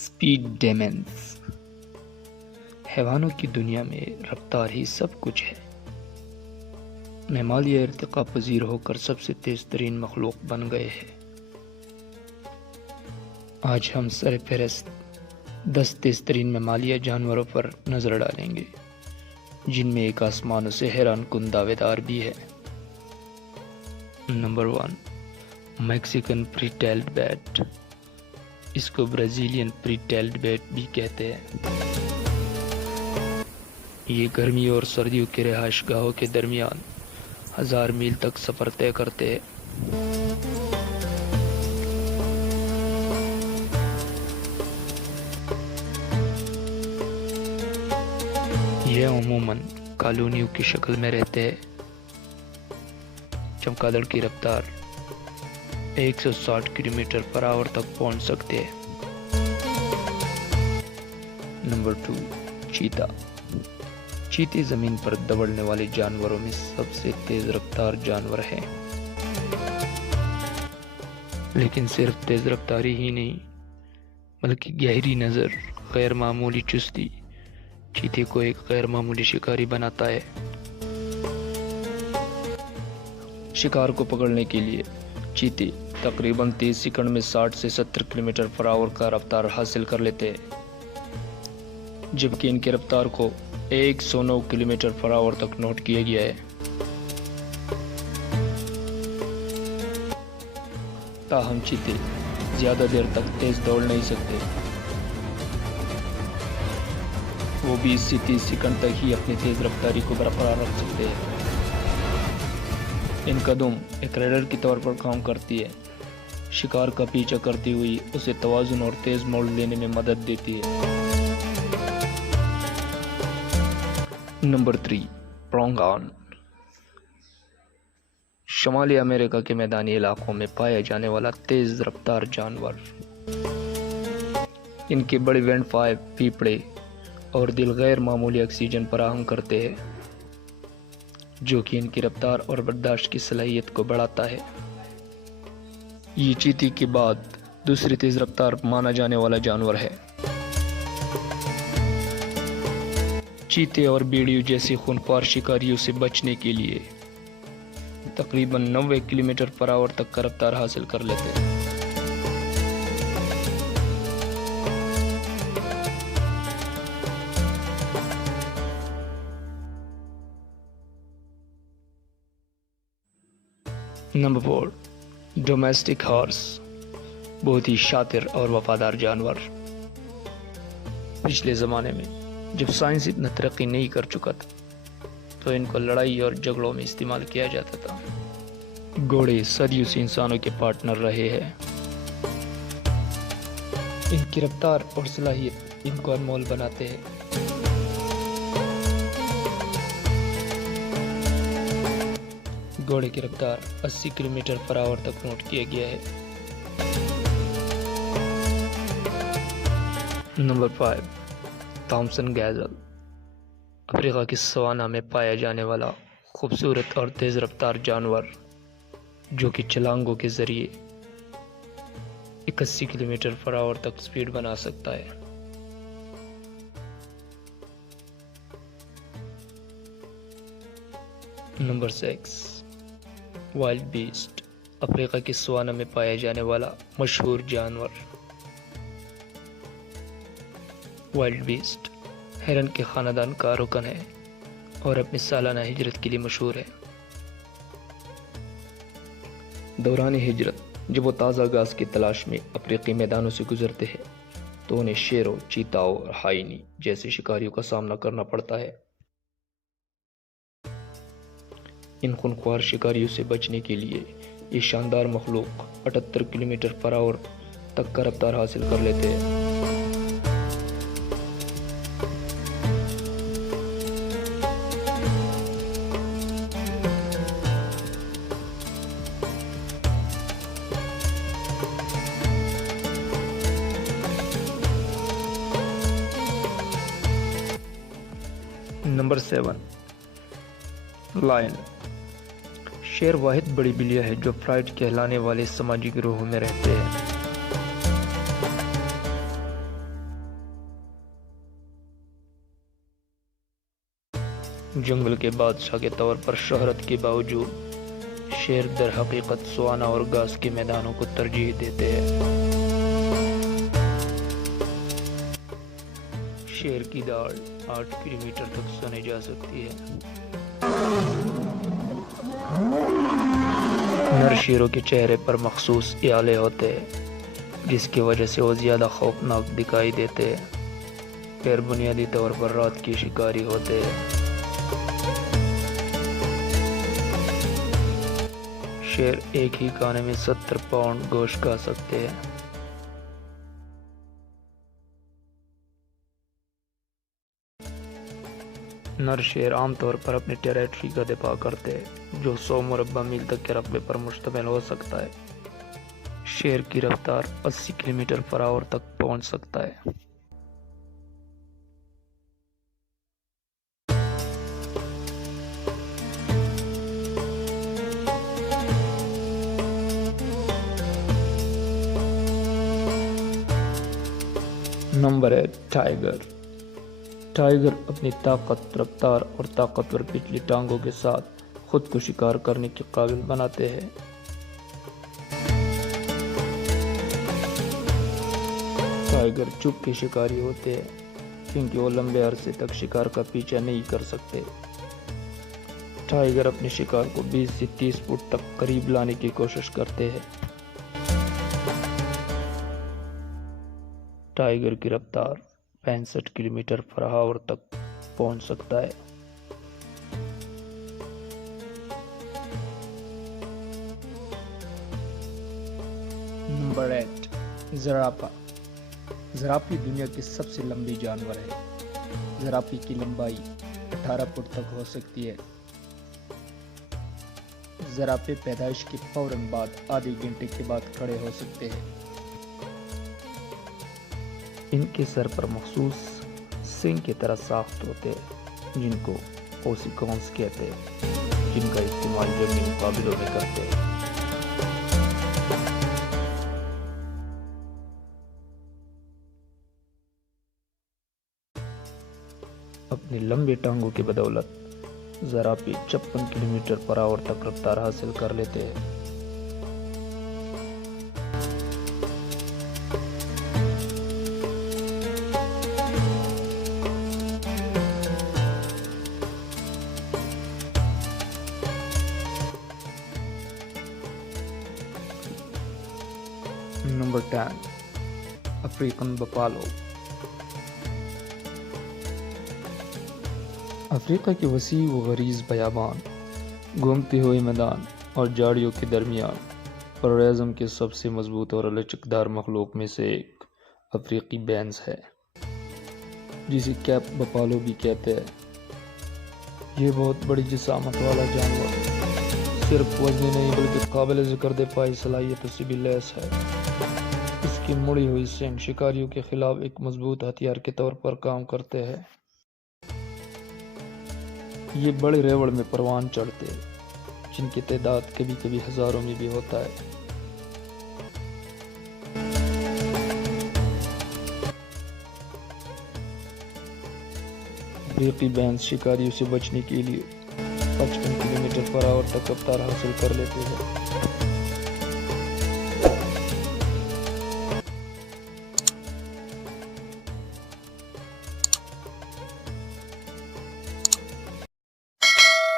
Speed ڈیمنس۔ حیوانوں کی دنیا میں رفتار ہی سب کچھ ہے۔ ممالیہ ارتقاء پذیر ہو کر سب سے تیز ترین مخلوق بن گئے ہیں۔ آج ہم سر فہرست 10 تیز ترین ممالیہ جانوروں پر نظر ڈالیں گے، جن میں ایک آسمانوں سے حیران کن دعوے دار بھی ہے۔ نمبر 1، میکسیکن پری ٹیلڈ بیٹ۔ اس کو برازیلین پری ٹیلڈ بیٹ بھی کہتے ہیں۔ یہ گرمیوں اور سردیوں کے رہائش گاہوں کے درمیان 1000 میل تک سفر طے کرتے ہیں۔ یہ عموماً کالونیوں کی شکل میں رہتے ہیں۔ چمگادڑ کی رفتار 160 کلومیٹر پر آور تک پہنچ سکتے ہیں۔ نمبر 2، چیتا۔ چیتے زمین پر دوڑنے والے جانوروں میں سب سے تیز رفتار جانور ہیں۔ لیکن صرف تیز رفتاری ہی نہیں، بلکہ گہری نظر، غیر معمولی چستی چیتے کو ایک غیر معمولی شکاری بناتا ہے۔ شکار کو پکڑنے کے لیے چیتے تقریباً 30 سیکنڈ میں 60 سے 70 کلومیٹر پر آور کا رفتار حاصل کر لیتے ہیں، جبکہ ان کی رفتار کو 109 کلومیٹر پر آور تک نوٹ کیا گیا ہے۔ تاہم چیتے زیادہ دیر تک تیز دوڑ نہیں سکتے۔ وہ 20 سے 30 سیکنڈ تک ہی اپنی تیز رفتاری کو برقرار رکھ سکتے ہیں۔ ان کا دم ایک ریڈر کے طور پر کام کرتی ہے، شکار کا پیچھا کرتی ہوئی اسے توازن اور تیز موڑ لینے میں مدد دیتی ہے۔ نمبر 3، پرونگان۔ شمالی امریکہ کے میدانی علاقوں میں پایا جانے والا تیز رفتار جانور۔ ان کے بڑے وینڈ فائر پھیپھڑے اور دل غیر معمولی آکسیجن فراہم کرتے ہیں، جو کہ ان کی رفتار اور برداشت کی صلاحیت کو بڑھاتا ہے۔ یہ چیتے کے بعد دوسری تیز رفتار مانا جانے والا جانور ہے۔ چیتے اور بیڑیوں جیسے خونخوار شکاریوں سے بچنے کے لیے تقریباً 90 کلومیٹر پر آور تک کا رفتار حاصل کر لیتے ہیں۔ Number 4، domestic horse. بہت ہی شاطر اور وفادار جانور۔ پچھلے زمانے میں جب سائنس اتنا ترقی نہیں کر چکا تھا تو ان کو لڑائی اور جھگڑوں میں استعمال کیا جاتا تھا۔ گھوڑے صدیوں سے انسانوں کے پارٹنر رہے ہیں۔ ان کی رفتار اور صلاحیت ان کو انمول بناتے ہیں۔ گھوڑے کی رفتار 80 کلومیٹر پر آور تک نوٹ کیا گیا ہے۔ Number 5، Thomson Geisel. افریقہ کے سوانا میں پایا جانے والا خوبصورت اور تیز رفتار جانور، جو کہ چھلانگوں کے ذریعے 81 کلومیٹر پر آور تک سپیڈ بنا سکتا ہے۔ Number 6، wild best. افریقہ کے سوانا میں پایا جانے والا مشہور جانور۔ وائلڈ بیسٹ ہرن کے خاندان کا رکن ہے اور اپنی سالانہ ہجرت کے لیے مشہور ہے۔ دوران ہجرت جب وہ تازہ گھاس کی تلاش میں افریقی میدانوں سے گزرتے ہیں تو انہیں شیروں، چیتاؤں اور ہائینی جیسے شکاریوں کا سامنا کرنا پڑتا ہے۔ ان خونخوار شکاریوں سے بچنے کے لیے یہ شاندار مخلوق 78 کلومیٹر پر آور تک کا رفتار حاصل کر لیتے ہیں۔ Number 7، line. شیر واحد بڑی بلیاں ہے جو فرائٹ کہلانے والے سماجی گروہوں میں رہتے ہیں۔ جنگل کے بادشاہ کے طور پر شہرت کے باوجود شیر در حقیقت سوانا اور گھاس کے میدانوں کو ترجیح دیتے ہیں۔ شیر کی داڑھ 8 کلومیٹر تک سنی جا سکتی ہے۔ نر شیروں کے چہرے پر مخصوص آلے ہوتے ہیں جس کی وجہ سے وہ زیادہ خوفناک دکھائی دیتے ہیں۔ پیر بنیادی طور پر رات کی شکاری ہوتے ہیں۔ شیر ایک ہی کھانے میں 70 پاؤنڈ گوشت کھا سکتے ہیں۔ نر شیر عام طور پر اپنی ٹیریٹری کا دفاع کرتے ہیں جو 100 مربع میل تک کے رقبے پر مشتمل ہو سکتا ہے۔ شیر کی رفتار 80 کلومیٹر فی آور تک پہنچ سکتا ہے۔ Number 8 tiger. ٹائیگر اپنی طاقت، رفتار اور طاقتور پچھلی ٹانگوں کے ساتھ خود کو شکار کرنے کے قابل بناتے ہیں۔ ٹائیگر چپ کے شکاری ہوتے ہیں کیونکہ وہ لمبے عرصے تک شکار کا پیچھا نہیں کر سکتے۔ ٹائیگر اپنے شکار کو 20 سے 30 فٹ تک قریب لانے کی کوشش کرتے ہیں۔ ٹائیگر کی رفتار 65 کلومیٹر فی آور تک پہنچ سکتا ہے۔ نمبر 8 زرافہ۔ زرافی دنیا کی سب سے لمبی جانور ہے۔ زرافی کی لمبائی 18 فٹ تک ہو سکتی ہے۔ زرافے پیدائش کے فوراً بعد آدھے گھنٹے کے بعد کھڑے ہو سکتے ہیں۔ ان کے سر پر مخصوص سینگ کی طرح ساخت ہوتے ہیں جن کو اوسیکونس کہتے ہیں، جن کا استعمال جنگی مقابلوں میں کرتے ہیں۔ اپنی لمبے ٹانگوں کی بدولت زرافے 56 کلومیٹر فی آور تک رفتار حاصل کر لیتے ہیں۔ Number 10 African Buffalo. افریقہ کے وسیع و غریض بیابان، گھومتے ہوئے میدان اور جھاڑیوں کے درمیان پر اعظم کے سب سے مضبوط اور لچکدار مخلوق میں سے ایک افریقی بینس ہے جسے کیپ بفالو بھی کہتے ہیں۔ یہ بہت بڑی جسامت والا جانور صرف وزنی نہیں بلکہ قابل ذکر دفاعی صلاحیتوں سے بھی لیس ہے۔ اس کی مڑی ہوئی سینگ شکاریوں کے خلاف ایک مضبوط ہتھیار کے طور پر کام کرتے ہیں۔ یہ بڑے ریوڑ میں پروان چڑھتے ہیں جن کی تعداد کبھی کبھی ہزاروں میں بھی ہوتا ہے۔ افریقی بینس شکاریوں سے بچنے کے لیے 55 کلومیٹر فی آور تک رفتار حاصل کر لیتے ہیں۔